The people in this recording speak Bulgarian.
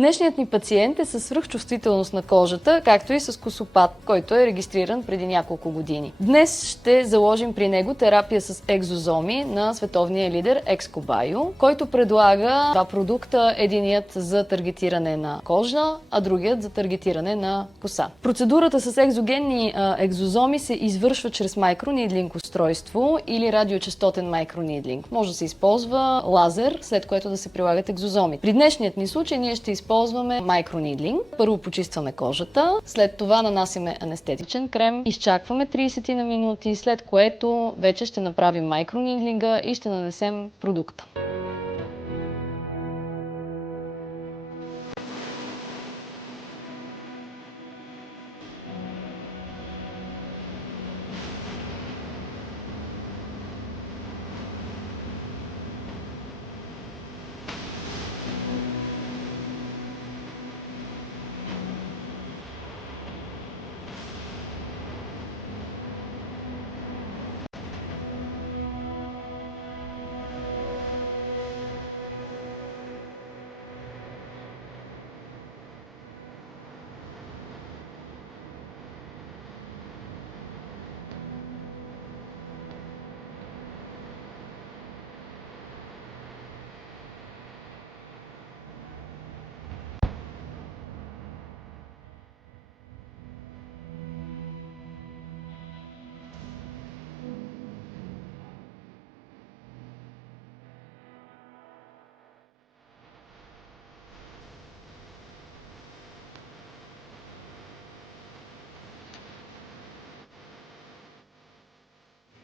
Днешният ни пациент е със свръхчувствителност на кожата, както и с косопат, който е регистриран преди няколко години. Днес ще заложим при него терапия с екзозоми на световния лидер Excobio, който предлага два продукта, единият за таргетиране на кожа, а другият за таргетиране на коса. Процедурата с екзогенни екзозоми се извършва чрез майкронидлинг устройство или радиочестотен майкронидлинг. Може да се използва лазер, след което да се прилагат екзозоми. При днешният ни случай ние ще използваме майкронидлинг. Първо почистваме кожата, след това нанасяме анестетичен крем, изчакваме 30 на минути, след което вече ще направим майкронидлинга и ще нанесем продукта.